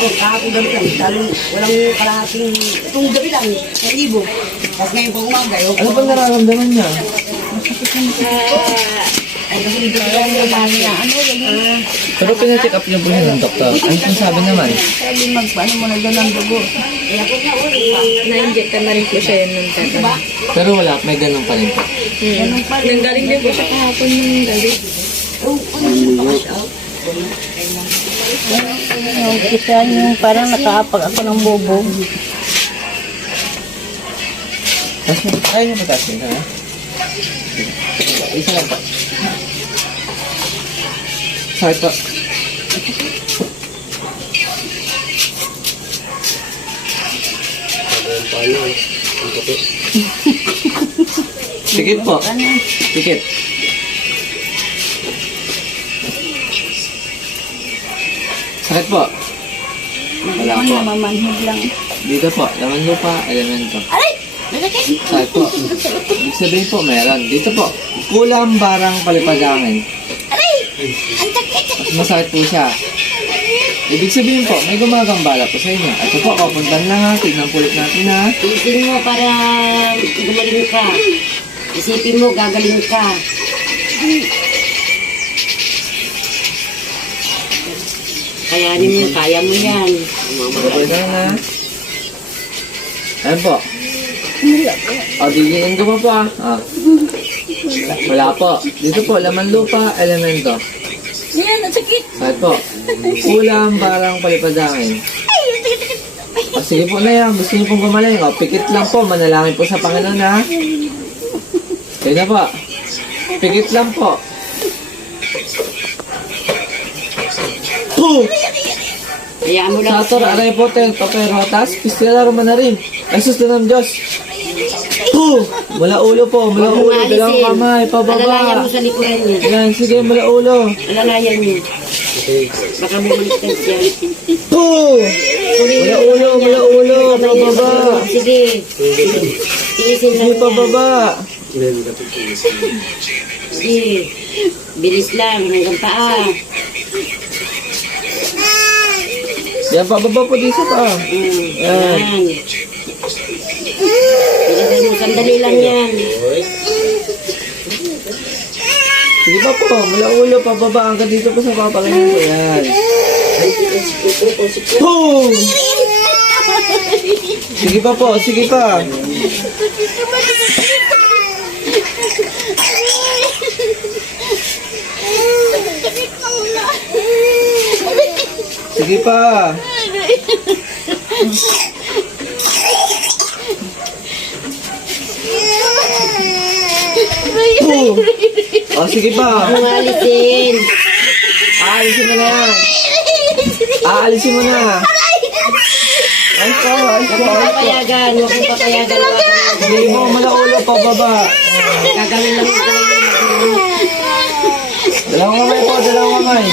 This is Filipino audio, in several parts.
Oh, kahapon gabi lang. Lalo, walang kalahating, itong gabi lang, sa ibo. Tapos ngayon pag umaga, yung Ano ba nararamdaman niya? niya. Ano. Pero pina-check up niyo po siya ng doktor. Ano pong sabi naman? Sabi magpaano mo na doon ang dugo. Eh, ako nga, uli. Na-inject na rin po siya yun nung Diba? Pero wala, may ganun pa rin po. Ganun pa rin. Nanggaling din po siya kahapon yung gabi. Ano yung? Yung yung parang nakaapag ako ng bobo. Tapos, kaya niyo patasin, ha? Isa lang po. Sakit po. Sikit po. Sikit. Sakit po. Wala po. Mamanhid lang. Dito po, laman lupa, elemento. Aray! Sakit po. Ibig sabihin po, meron. Dito po, kulang barang palipadangin. Aray! Ang sakit! Mas masakit po siya. Ibig sabihin po, may gumagambala po sa inyo. Ito po, kapuntan na ha. Tignan po ulit natin ha. Isipin mo para gumaling ka. Isipin mo, gagaling ka. Kayanin mo, kaya mo yan. Okay na na. Ayan po. O, didiin ko pa po ah. Ah. Wala po. Dito po, laman lupa, elemento. Yan, ang sakit! Sakit po. Kulang barang palipadangin. Ay, ang sakit, sakit! O, sige po na yan. Gusto niyo pong gumaling. O, pikit lang po. Manalangin po sa Panginoon ha. Sige na po. Pikit lang po. Hayaan mo lang. Sator, aray po tayo. Totoy rotas. Pistila roman na rin. Jesus na ng Diyos. Oh! Mula ulo po. Mula ulo. Dalawang kamay. Alalayan Pababa. mo sa likuran niya. Yan. Sige, mula ulo. Alalayan niya. Baka bumalik ka dyan. Oh! Mula ulo. Mula ulo. Pababa. Sige. Tiisin lang Sige, pababa. Sige. Bilis lang hanggang paa. Yan, pababa po dito pa. Mm, Yan. Bilisan mo, sandali lang yan. Sige pa po. Mula ulo. Pababa. Hanggang dito po sa papakinggan ko. Yan. Boom! Sige pa po. Sige pa. Sige pa. Boom! O, sige pa. Umalisin. Aalisin mo na. Aalisin mo na. Ay ko, ay ko, Huwag mong ay ko. papayagan. Huwag mong papayagan. Hindi mo malaulo pa baba. Gagawin lang ito. Dalawang kamay po, dalawang kamay.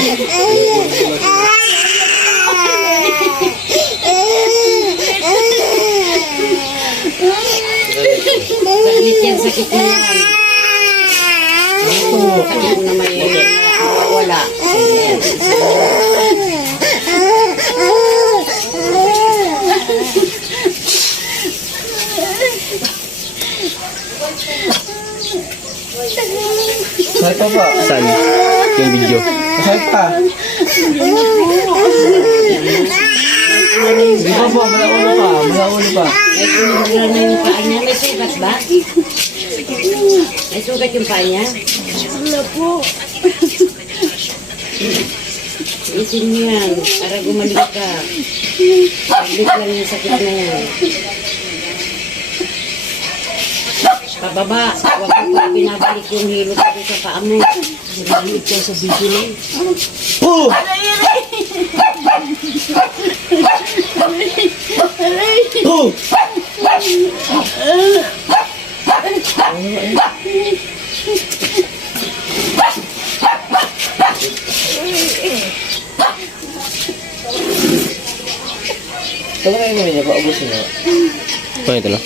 Saglit yan, sakit na yan. Sakit na may nawawala. Sakit pa po. Saan? Yung video. Sakit pa. Hindi pa po, malaulo pa, malaulo pa. May kumukulan na yung paa niya. May sugat ba? May sugat yung paa niya? Wala po. Isin mo yan para gumaling ka. Saglit lang yung sakit na yan. Pababa. Huwag mo pa binabalik yung hilo ko sa paa mo. Gumaling ka sa video lang. Oh! Oh! Ito na kayo niya, paubusin niyo. Oh, ito na.